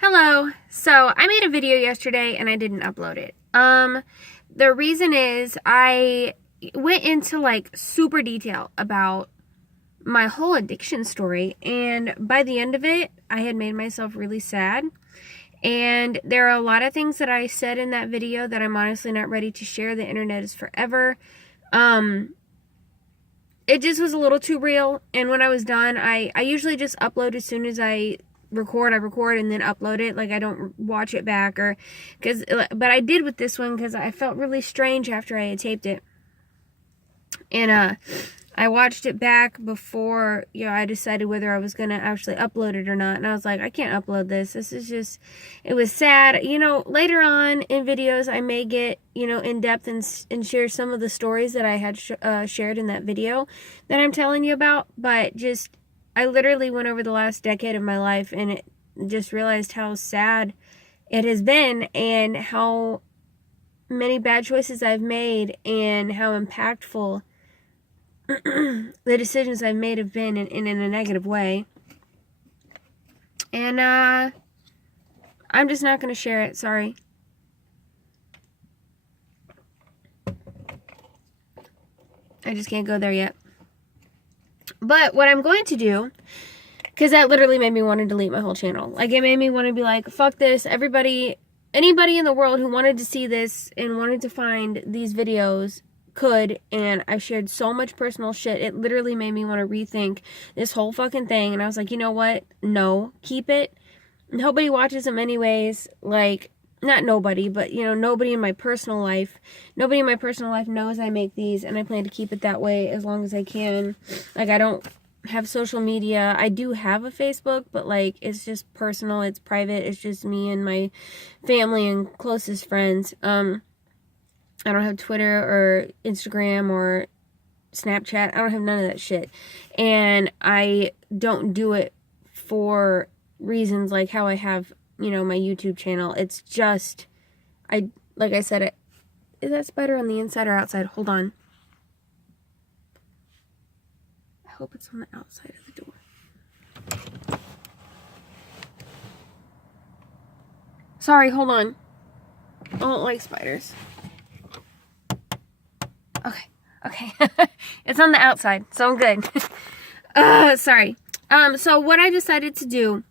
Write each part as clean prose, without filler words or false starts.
Hello. So I made a video yesterday and I didn't upload it. The reason is I went into like super detail about my whole addiction story, and by the end of it, I had made myself really sad. And there are a lot of things that I said in that video that I'm honestly not ready to share. The internet is forever. It just was a little too real, and when I was done, I usually just upload as soon as I record and then upload it. Like, I don't watch it back, but I did with this one because I felt really strange after I had taped it. And I watched it back before, I decided whether I was going to actually upload it or not. And I was like, I can't upload this. This is just, it was sad. Later on in videos, I may get, in depth and share some of the stories that I had shared in that video that I'm telling you about. But I literally went over the last decade of my life and just realized how sad it has been and how many bad choices I've made and how impactful the decisions I've made have been in a negative way. And I'm just not going to share it. Sorry. I just can't go there yet. But what I'm going to do, because that literally made me want to delete my whole channel. Like, it made me want to be like, fuck this. Anybody in the world who wanted to see this and wanted to find these videos could, and I shared so much personal shit. It literally made me want to rethink this whole fucking thing. And I was like, you know what? No, keep it. Nobody watches them anyways. Like, not nobody, but nobody in my personal life knows I make these, and I plan to keep it that way as long as I can. Like, I don't have social media. I do have a Facebook, but like, it's just personal, it's private, it's just me and my family and closest friends. I don't have Twitter or Instagram or Snapchat. I don't have none of that shit. And I don't do it for reasons like how I have, my YouTube channel. It's just, like I said, is that spider on the inside or outside? Hold on. I hope it's on the outside of the door. Sorry, hold on. I don't like spiders. Okay. It's on the outside, so I'm good. Sorry. So what I decided to do,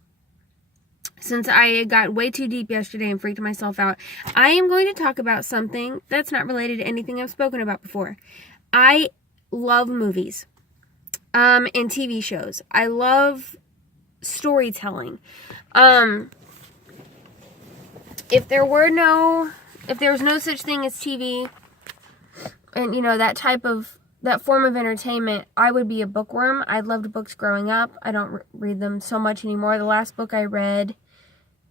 since I got way too deep yesterday and freaked myself out, I am going to talk about something that's not related to anything I've spoken about before. I love movies, and TV shows. I love storytelling. If there was no such thing as TV, and that form of entertainment, I would be a bookworm. I loved books growing up. I don't read them so much anymore. The last book I read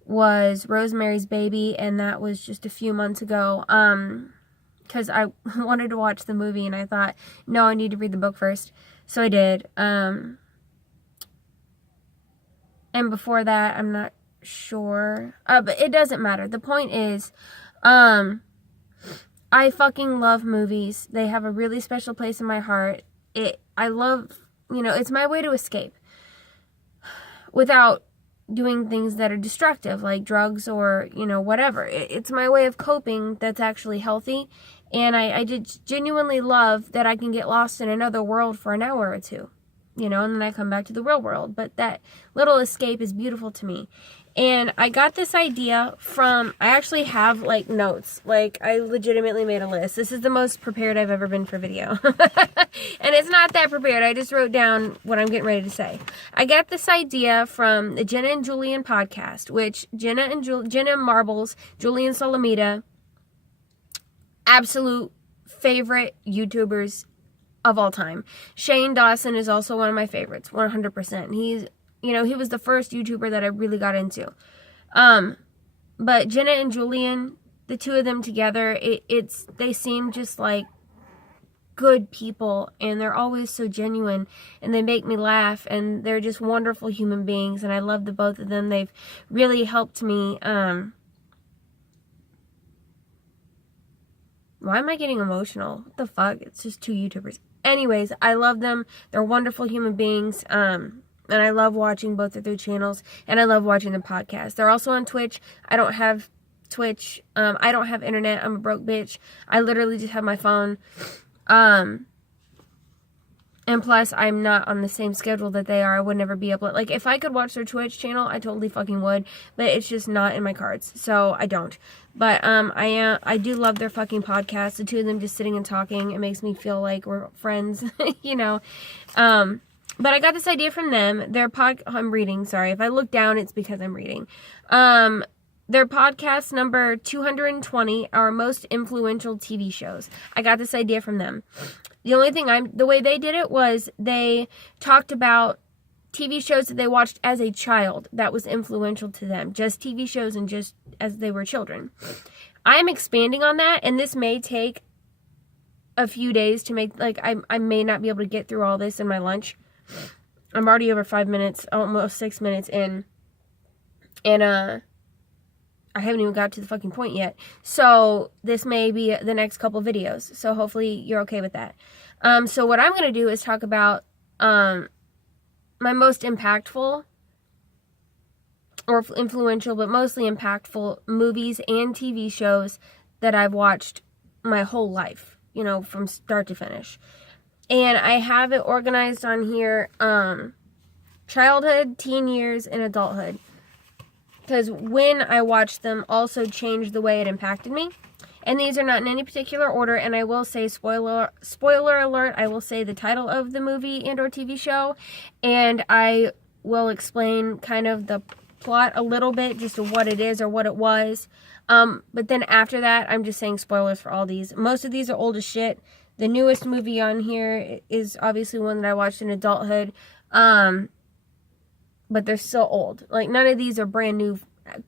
was Rosemary's Baby, and that was just a few months ago. Because I wanted to watch the movie, and I thought, no, I need to read the book first. So I did. And before that, I'm not sure. But it doesn't matter. The point is, I fucking love movies. They have a really special place in my heart. I love, it's my way to escape without doing things that are destructive, like drugs or, whatever. It's my way of coping that's actually healthy. And I genuinely love that I can get lost in another world for an hour or two, and then I come back to the real world. But that little escape is beautiful to me. And I got this idea I actually have, like, notes. Like, I legitimately made a list. This is the most prepared I've ever been for video. And it's not that prepared. I just wrote down what I'm getting ready to say. I got this idea from the Jenna and Julian podcast, which Jenna Marbles, Julian Solomita, absolute favorite YouTubers of all time. Shane Dawson is also one of my favorites, 100%. He was the first YouTuber that I really got into. But Jenna and Julian, the two of them together, they seem just like good people, and they're always so genuine, and they make me laugh, and they're just wonderful human beings, and I love the both of them. They've really helped me. Why am I getting emotional? What the fuck? It's just two YouTubers. Anyways, I love them. They're wonderful human beings. And I love watching both of their channels, and I love watching the podcast. They're also on Twitch. I don't have Twitch. I don't have internet. I'm a broke bitch. I literally just have my phone. And plus, I'm not on the same schedule that they are. I would never be able to, like, if I could watch their Twitch channel, I totally fucking would. But it's just not in my cards, so I don't. But I do love their fucking podcast. The two of them just sitting and talking, it makes me feel like we're friends, you know. But I got this idea from them. I'm reading, sorry. If I look down, it's because I'm reading. Their podcast number 220, Our Most Influential TV Shows. I got this idea from them. The way they did it was they talked about TV shows that they watched as a child that was influential to them. Just TV shows and just as they were children. I am expanding on that, and this may take a few days to make, like, I may not be able to get through all this in my lunch. I'm already over 5 minutes, almost 6 minutes in. And, I haven't even got to the fucking point yet. So, this may be the next couple videos. So, hopefully you're okay with that. So, what I'm going to do is talk about, my most impactful or influential, but mostly impactful movies and TV shows that I've watched my whole life, you know, from start to finish. And I have it organized on here, childhood, teen years, and adulthood. Because when I watched them also changed the way it impacted me. And these are not in any particular order, and I will say, spoiler alert, I will say the title of the movie and or TV show, and I will explain kind of the plot a little bit, just of what it is or what it was. But then after that, I'm just saying spoilers for all these. Most of these are old as shit. The newest movie on here is obviously one that I watched in adulthood, but they're so old. Like, none of these are brand new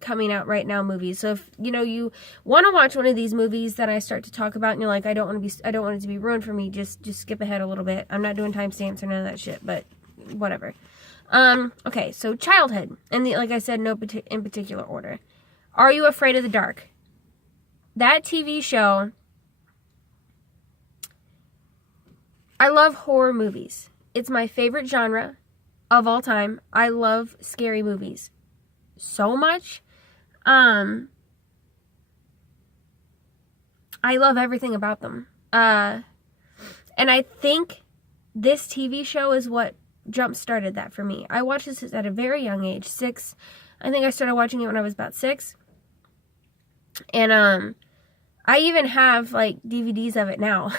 coming out right now movies. So if you know you want to watch one of these movies that I start to talk about and you're like, I don't want it to be ruined for me, just skip ahead a little bit. I'm not doing timestamps or none of that shit, but whatever. Okay, so childhood, and like I said, in particular order. Are You Afraid of the Dark? That TV show, I love horror movies. It's my favorite genre of all time. I love scary movies so much. I love everything about them. And I think this TV show is what jump-started that for me. I watched this at a very young age, 6. I think I started watching it when I was about 6. And, I even have, like, DVDs of it now.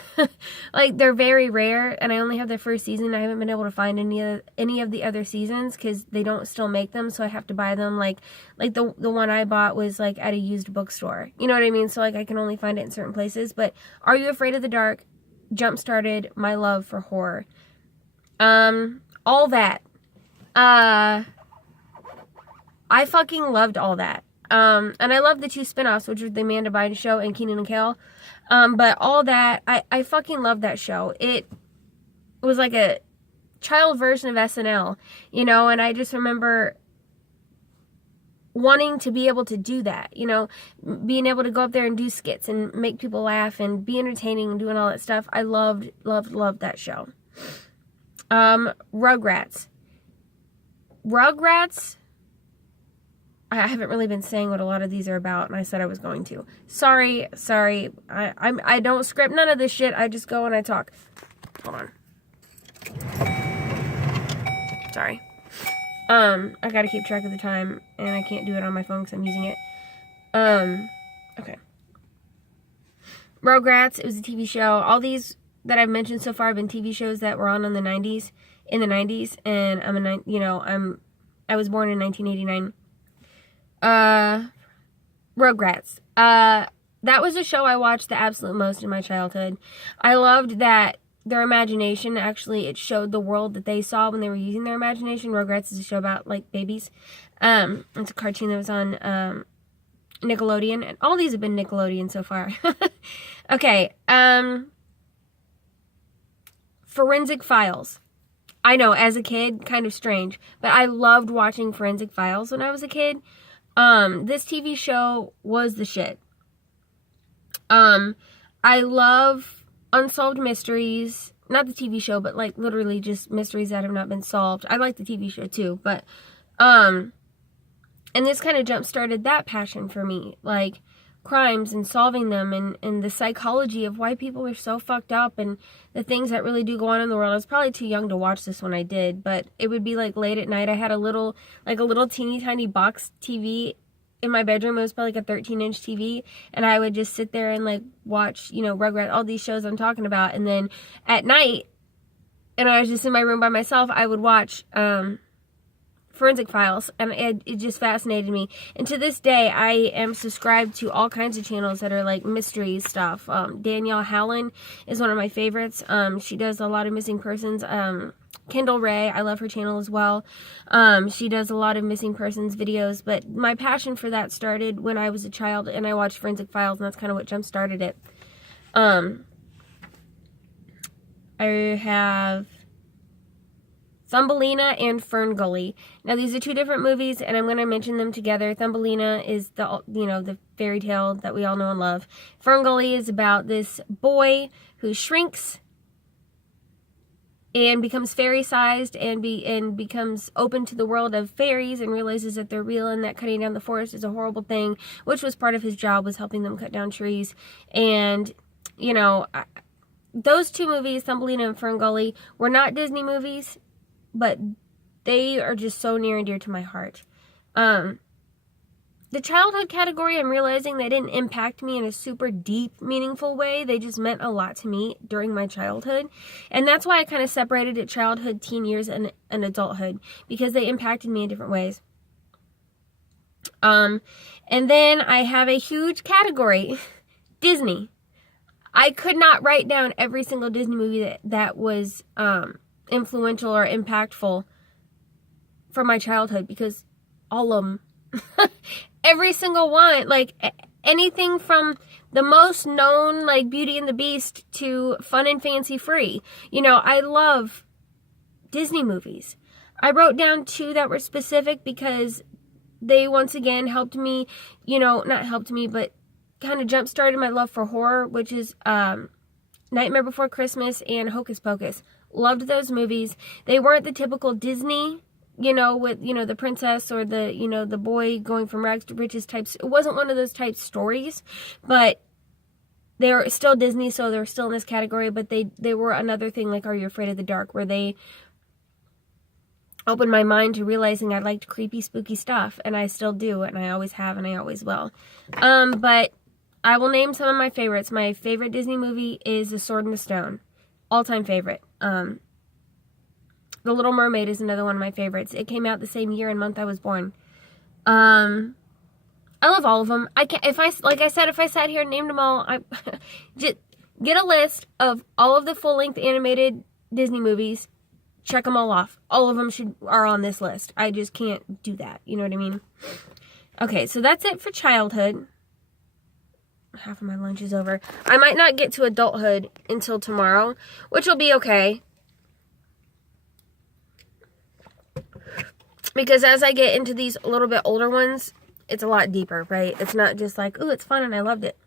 Like, they're very rare, and I only have the first season. I haven't been able to find any of the other seasons, because they don't still make them, so I have to buy them. Like the one I bought was, like, at a used bookstore. You know what I mean? So, like, I can only find it in certain places. But Are You Afraid of the Dark jump-started my love for horror. All that. I fucking loved all that. And I love the 2 spinoffs, which are the Amanda Bynes Show and Kenan and Kel. But all that, I fucking love that show. It was like a child version of SNL, you know, and I just remember wanting to be able to do that, you know, being able to go up there and do skits and make people laugh and be entertaining and doing all that stuff. I loved that show. Rugrats. I haven't really been saying what a lot of these are about, and I said I was going to. Sorry. I don't script none of this shit. I just go and I talk. Hold on. Sorry. I gotta keep track of the time, and I can't do it on my phone because I'm using it. Okay. Rugrats, it was a TV show. All these that I've mentioned so far have been TV shows that were on in the 90s, and I was born in 1989. Rugrats. That was a show I watched the absolute most in my childhood. I loved that their imagination, actually, it showed the world that they saw when they were using their imagination. Rugrats is a show about, like, babies. It's a cartoon that was on, Nickelodeon, and all these have been Nickelodeon so far. Okay, Forensic Files. I know, as a kid, kind of strange, but I loved watching Forensic Files when I was a kid. This TV show was the shit. I love unsolved mysteries, not the TV show, but like literally just mysteries that have not been solved. I like the TV show too, but and this kind of jump started that passion for me, like crimes and solving them, and the psychology of why people are so fucked up, and the things that really do go on in the world. I was probably too young to watch this when I did, but it would be like late at night. I had a little teeny tiny box TV in my bedroom. It was probably like a 13-inch TV, and I would just sit there and like watch, you know, Rugrats, all these shows I'm talking about. And then at night, and I was just in my room by myself, I would watch Forensic Files, and it just fascinated me. And to this day, I am subscribed to all kinds of channels that are like mystery stuff. Danielle Hallen is one of my favorites. She does a lot of missing persons. Kendall Ray, I love her channel as well. She does a lot of missing persons videos, but my passion for that started when I was a child and I watched Forensic Files, and that's kind of what jump started it. I have Thumbelina and Fern Gully. Now, these are two different movies, and I'm going to mention them together. Thumbelina is the fairy tale that we all know and love. Fern Gully is about this boy who shrinks and becomes fairy-sized and becomes open to the world of fairies and realizes that they're real, and that cutting down the forest is a horrible thing, which was part of his job, was helping them cut down trees. And, you know, those two movies, Thumbelina and Fern Gully, were not Disney movies, but they are just so near and dear to my heart. The childhood category, I'm realizing they didn't impact me in a super deep, meaningful way. They just meant a lot to me during my childhood. And that's why I kind of separated it: childhood, teen years, and adulthood, because they impacted me in different ways. And then I have a huge category, Disney. I could not write down every single Disney movie that was influential or impactful for my childhood, because all of them, every single one, like anything from the most known, like Beauty and the Beast, to Fun and Fancy Free. You know, I love Disney movies. I wrote down two that were specific because they once again helped me, you know, not helped me, but kind of jump-started my love for horror, which is Nightmare Before Christmas and Hocus Pocus. Loved those movies. They weren't the typical Disney, you know, with, you know, the princess or the, you know, the boy going from rags to riches types. It wasn't one of those type stories, but they were still Disney, so they're still in this category. But they were another thing, like Are You Afraid of the Dark, where they opened my mind to realizing I liked creepy, spooky stuff, and I still do, and I always have, and I always will. But I will name some of my favorites. My favorite Disney movie is The Sword and the Stone. All-time favorite. The Little Mermaid is another one of my favorites. It came out the same year and month I was born. I love all of them. If I sat here and named them all, I just get a list of all of the full-length animated Disney movies. Check them all off. All of them are on this list. I just can't do that. You know what I mean? Okay, so that's it for childhood. Half of my lunch is over. I might not get to adulthood until tomorrow, which will be okay. Because as I get into these a little bit older ones, it's a lot deeper, right? It's not just like, ooh, it's fun and I loved it.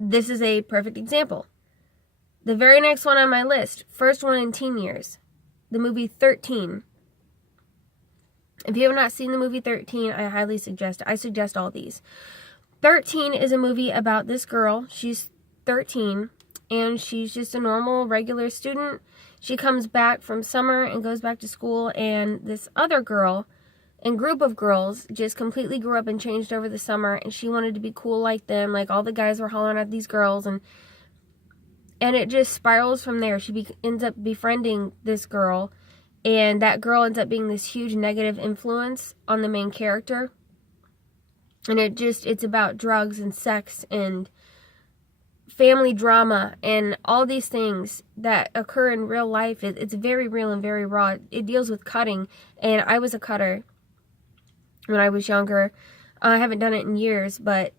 This is a perfect example. The very next one on my list, first one in teen years, the movie 13. If you have not seen the movie 13, I highly suggest all these. 13 is a movie about this girl. She's 13, and she's just a normal, regular student. She comes back from summer and goes back to school, and this other girl and group of girls just completely grew up and changed over the summer, and she wanted to be cool like them. Like, all the guys were hollering at these girls, and it just spirals from there. She ends up befriending this girl, and that girl ends up being this huge negative influence on the main character. And it's about drugs and sex and family drama and all these things that occur in real life. It's very real and very raw. It deals with cutting, and I was a cutter when I was younger. I haven't done it in years, but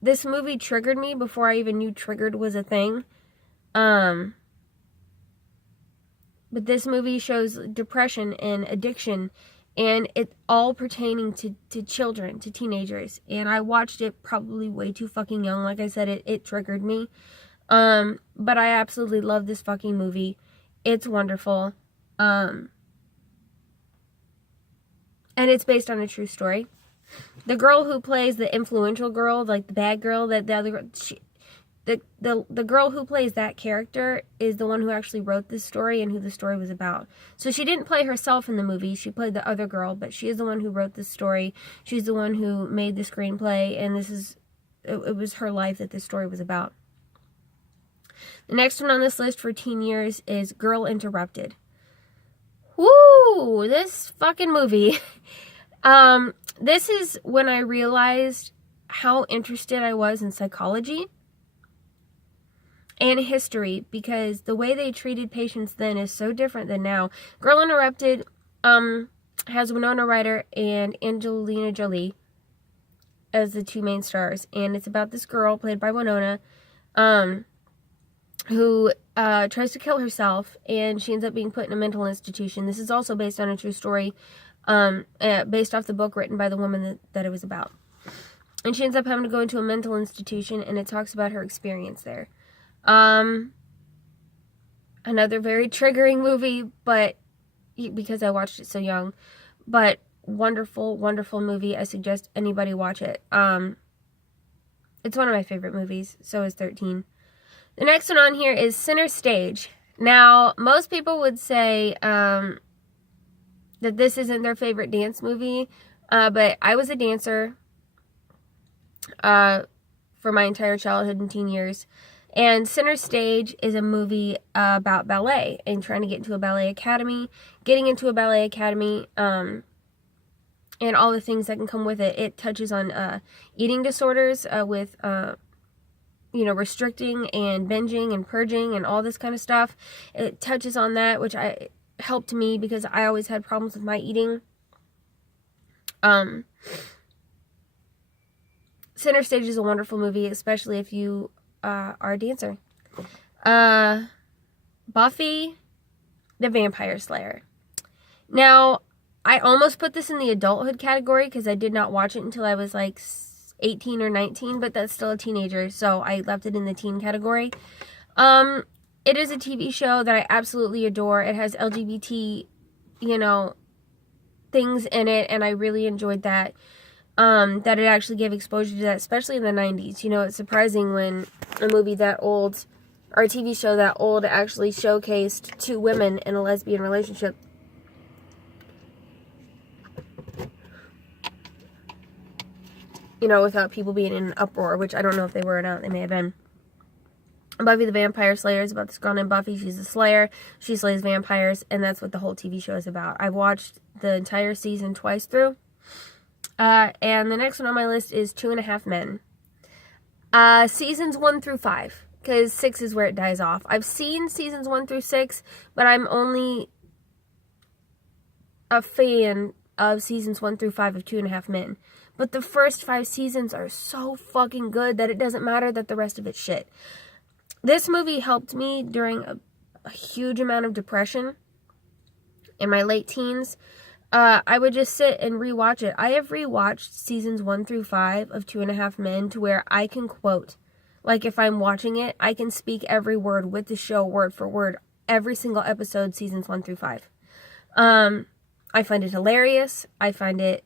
this movie triggered me before I even knew triggered was a thing. But this movie shows depression and addiction, and it all pertaining to children, to teenagers. And I watched it probably way too fucking young. Like I said, it triggered me. But I absolutely love this fucking movie. It's wonderful. And it's based on a true story. The girl who plays the influential girl, like the bad girl, that the other girl, the girl who plays that character is the one who actually wrote this story and who the story was about. So she didn't play herself in the movie. She played the other girl, but she is the one who wrote this story. She's the one who made the screenplay, and it was her life that this story was about. The next one on this list for teen years is Girl Interrupted. Woo! This fucking movie. This is when I realized how interested I was in psychology and history, because the way they treated patients then is so different than now. Girl Interrupted has Winona Ryder and Angelina Jolie as the two main stars, and it's about this girl played by Winona who tries to kill herself, and she ends up being put in a mental institution. This is also based on a true story, based off the book written by the woman that it was about. And she ends up having to go into a mental institution, and it talks about her experience there. Another very triggering movie, but because I watched it so young, but wonderful, wonderful movie. I suggest anybody watch it. It's one of my favorite movies. So is 13. The next one on here is Center Stage. Now, most people would say that this isn't their favorite dance movie, but I was a dancer for my entire childhood and teen years. And Center Stage is a movie about ballet and trying to get into a ballet academy, getting into a ballet academy, and all the things that can come with it. It touches on eating disorders with, restricting and binging and purging and all this kind of stuff. It touches on that, which helped me because I always had problems with my eating. Center Stage is a wonderful movie, especially if you are a dancer. Buffy the Vampire Slayer. Now, I almost put this in the adulthood category because I did not watch it until I was like 18 or 19, but that's still a teenager, so I left it in the teen category. It is a TV show that I absolutely adore. It has LGBT, things in it, and I really enjoyed that. That it actually gave exposure to that, especially in the 90s. It's surprising when a movie that old, or a TV show that old, actually showcased two women in a lesbian relationship. Without people being in an uproar, which I don't know if they were or not. They may have been. Buffy the Vampire Slayer is about this girl named Buffy. She's a slayer. She slays vampires, and that's what the whole TV show is about. I've watched the entire season twice through. And the next one on my list is 2.5 Men. Seasons 1 through 5, because 6 is where it dies off. I've seen seasons 1 through 6, but I'm only a fan of seasons 1 through 5 of 2.5 Men. But the first 5 seasons are so fucking good that it doesn't matter that the rest of it's shit. This movie helped me during a huge amount of depression in my late teens. I would just sit and rewatch it. I have rewatched seasons 1 through 5 of 2.5 Men to where I can quote. Like, if I'm watching it, I can speak every word with the show word for word, every single episode, seasons 1 through 5. I find it hilarious. I find it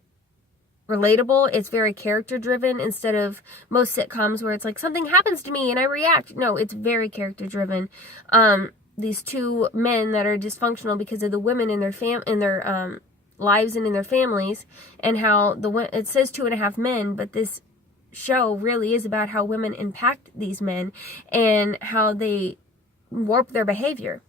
relatable. It's very character driven instead of most sitcoms where it's like something happens to me and I react. No, it's very character driven. These two men that are dysfunctional because of the women in their lives and in their families, and how it says 2.5 Men, but this show really is about how women impact these men and how they warp their behavior.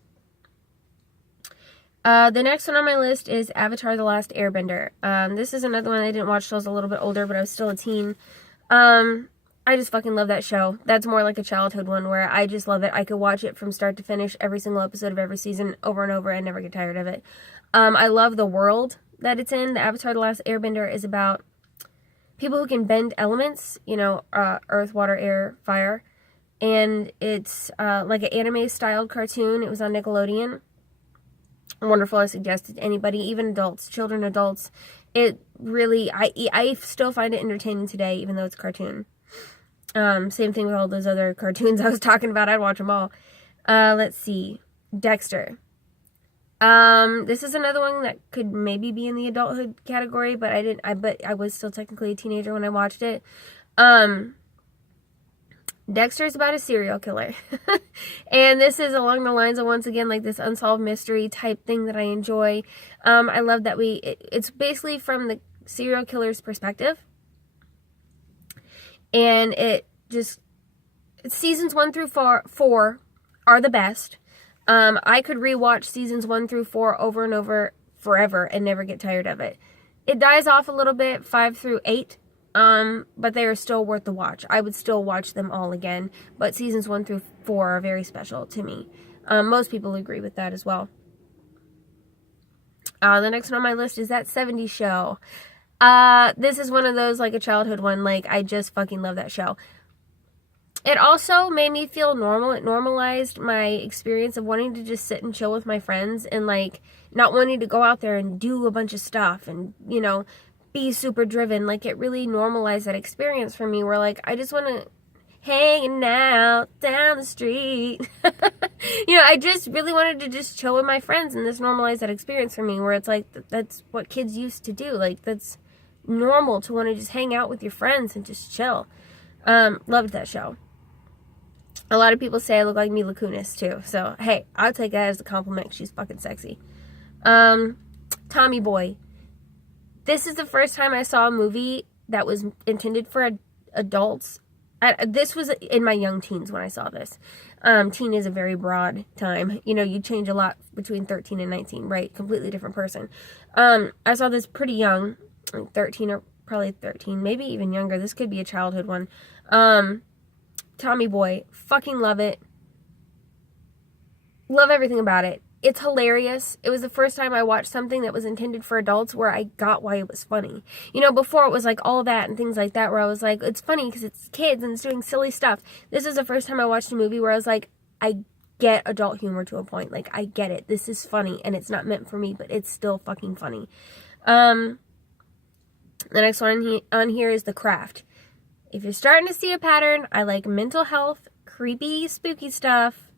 The next one on my list is Avatar: The Last Airbender. This is another one I didn't watch till I was a little bit older, but I was still a teen. I just fucking love that show. That's more like a childhood one where I just love it. I could watch it from start to finish, every single episode of every season, over and over, and never get tired of it. I love the world that it's in. The Avatar: The Last Airbender is about people who can bend elements, earth, water, air, fire. And it's like an anime-styled cartoon. It was on Nickelodeon. Wonderful. I suggest it to anybody, even adults, children, adults. It really, I still find it entertaining today, even though it's a cartoon. Same thing with all those other cartoons I was talking about. I'd watch them all. Let's see. Dexter. This is another one that could maybe be in the adulthood category, but I was still technically a teenager when I watched it. Dexter is about a serial killer. And this is along the lines of, once again, like this unsolved mystery type thing that I enjoy. I love that it's basically from the serial killer's perspective. And seasons 1 through 4 are the best. I could rewatch seasons 1 through 4 over and over forever and never get tired of it. It dies off a little bit, 5 through 8. But they are still worth the watch. I would still watch them all again, but seasons 1 through 4 are very special to me. Most people agree with that as well. The next one on my list is That 70s Show. This is one of those, like a childhood one, like I just fucking love that show. It also made me feel normal. It normalized my experience of wanting to just sit and chill with my friends and like not wanting to go out there and do a bunch of stuff and, you know, be super driven. Like it really normalized that experience for me where like I just want to hang out down the street. You know, I just really wanted to just chill with my friends, and this normalized that experience for me where it's like that's what kids used to do. Like that's normal to want to just hang out with your friends and just chill. Loved that show. A lot of people say I look like Mila Kunis too, so hey, I'll take that as a compliment. She's fucking sexy. Tommy Boy. This is the first time I saw a movie that was intended for adults. This was in my young teens when I saw this. Teen is a very broad time. You know, you change a lot between 13 and 19, right? Completely different person. I saw this pretty young, like 13 or probably 13, maybe even younger. This could be a childhood one. Tommy Boy. Fucking love it. Love everything about it. It's hilarious. It was the first time I watched something that was intended for adults where I got why it was funny. You know, before it was like all that and things like that where I was like, it's funny because it's kids and it's doing silly stuff. This is the first time I watched a movie where I was like, I get adult humor to a point. Like, I get it. This is funny and it's not meant for me, but it's still fucking funny. The next one on here is The Craft. If you're starting to see a pattern, I like mental health, creepy, spooky stuff,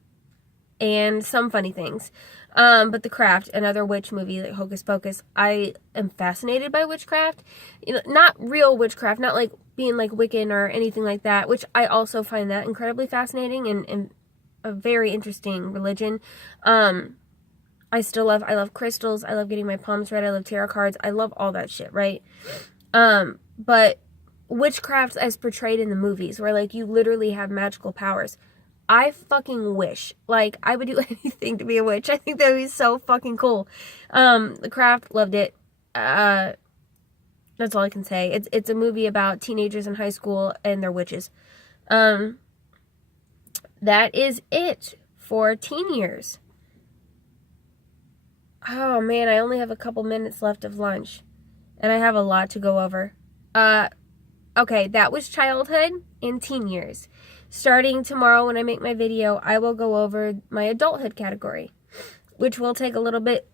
and some funny things. But The Craft, another witch movie like Hocus Pocus, I am fascinated by witchcraft. You know, not real witchcraft, not like being like Wiccan or anything like that, which I also find that incredibly fascinating and a very interesting religion. I love crystals, I love getting my palms read, I love tarot cards, I love all that shit, right? But witchcraft as portrayed in the movies, where like you literally have magical powers, I fucking wish. Like, I would do anything to be a witch. I think that would be so fucking cool. The Craft, loved it. That's all I can say. It's a movie about teenagers in high school and their witches. That is it for teen years. Oh man, I only have a couple minutes left of lunch. And I have a lot to go over. Okay, that was childhood and teen years. Starting tomorrow when I make my video, I will go over my adulthood category, which will take a little bit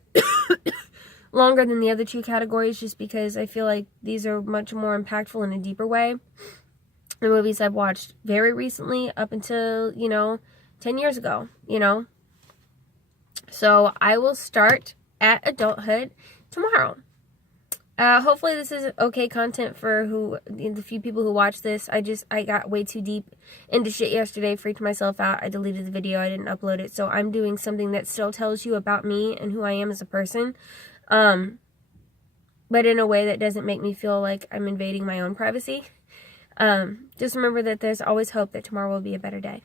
longer than the other two categories just because I feel like these are much more impactful in a deeper way. The movies I've watched very recently up until, 10 years ago, So I will start at adulthood tomorrow. Hopefully this is okay content for the few people who watch this. I got way too deep into shit yesterday, freaked myself out. I deleted the video, I didn't upload it. So I'm doing something that still tells you about me and who I am as a person. But in a way that doesn't make me feel like I'm invading my own privacy. Just remember that there's always hope that tomorrow will be a better day.